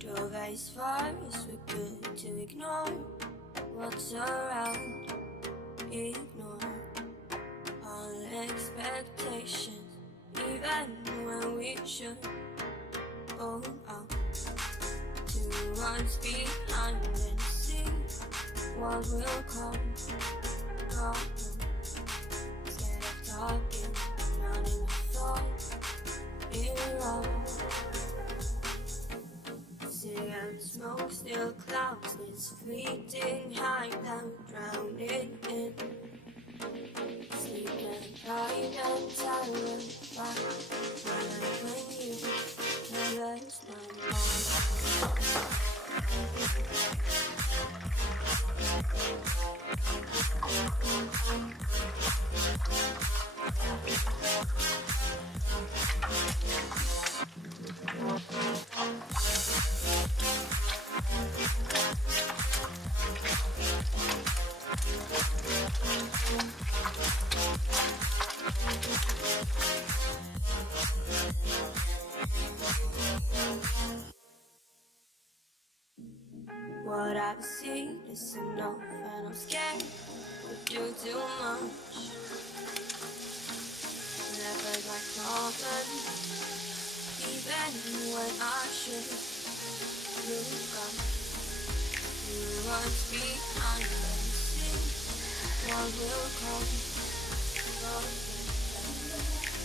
Drove as far as we could to ignore what's around. Ignore all expectations, even when we should hold on to what's behind and see what will come. Instead of talking, drowning my thoughts in love. Cigarette smoke still clouds this fleeting high down, drowning in sleep and pride and terrified. When you never smile. What I've seen is enough, and I'm scared to do too much. Never like common, even when I should look up. You what's behind and see what will come.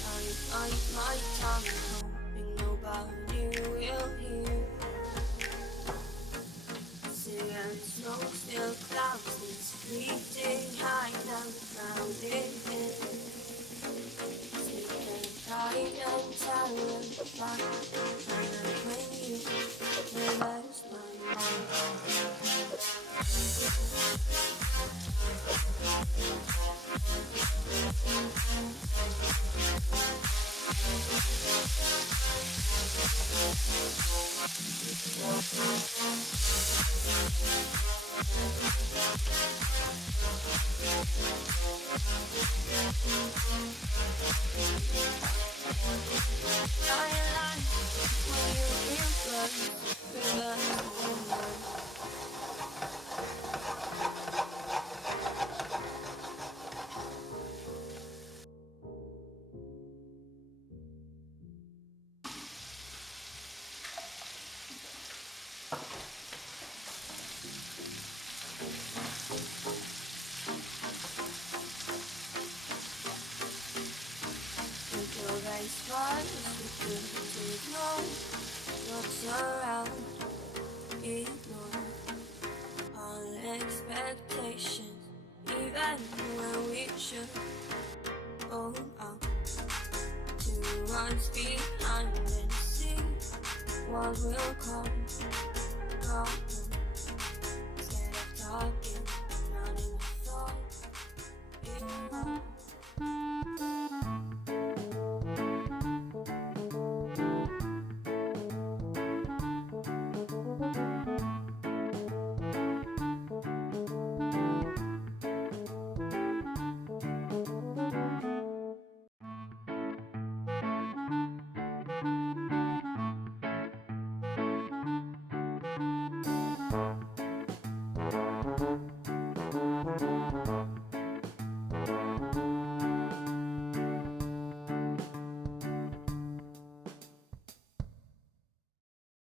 I bite my tongue, hoping nobody will hear. Cigarette smoke still clouds this fleeting high down, drowning in sleep and pride and terrified. And when you realize my mind. As far as we could to ignore what's around. Ignore all expectations, even when we should hold on to what's behind and see what will come.